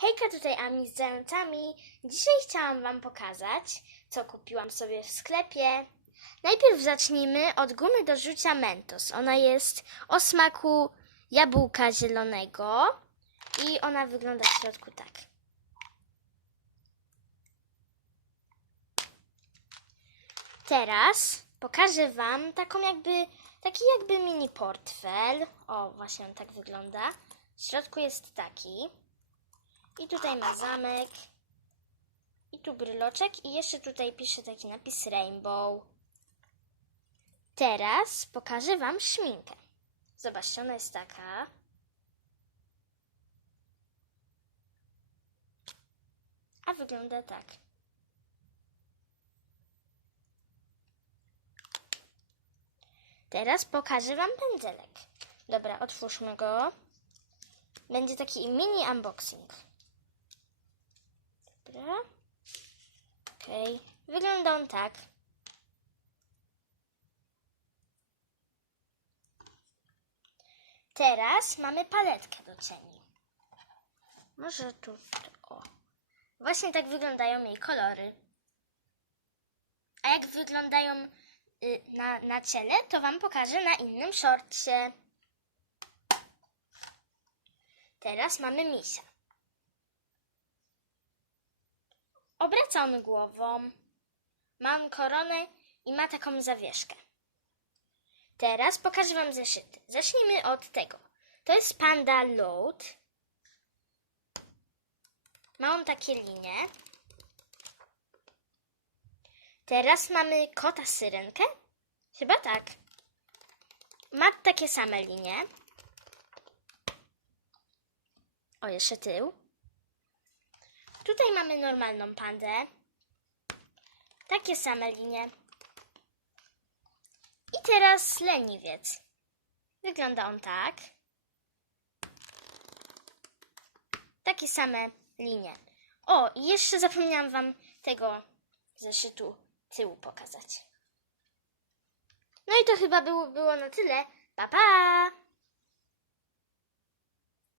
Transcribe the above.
Hejka, tutaj Ami z zającami. Dzisiaj chciałam Wam pokazać, co kupiłam sobie w sklepie. Najpierw zacznijmy od gumy do rzucia Mentos. Ona jest o smaku jabłka zielonego i ona wygląda w środku tak. Teraz pokażę Wam taką jakby, taki jakby mini portfel. O, właśnie on tak wygląda. W środku jest taki. I tutaj ma zamek. I tu bryloczek. I jeszcze tutaj pisze taki napis Rainbow. Teraz pokażę Wam szminkę. Zobaczcie, ona jest taka. A wygląda tak. Teraz pokażę Wam pędzelek. Dobra, otwórzmy go. Będzie taki mini unboxing. Dobra. Okej. Wygląda on tak. Teraz mamy paletkę do cieni. Może tu, o. Właśnie tak wyglądają jej kolory. A jak wyglądają y, na, na ciele, to Wam pokażę na innym shortcie. Teraz mamy misia. Obraca on głową. Ma on koronę i ma taką zawieszkę. Teraz pokażę Wam zeszyty. Zacznijmy od tego. To jest Panda Load. Ma on takie linie. Teraz mamy kota syrenkę. Chyba tak. Ma takie same linie. O, jeszcze tył. Tutaj mamy normalną pandę. Takie same linie. I teraz leniwiec. Wygląda on tak. Takie same linie. O, i jeszcze zapomniałam Wam tego zeszytu tyłu pokazać. No i to chyba było, było na tyle. Pa, pa!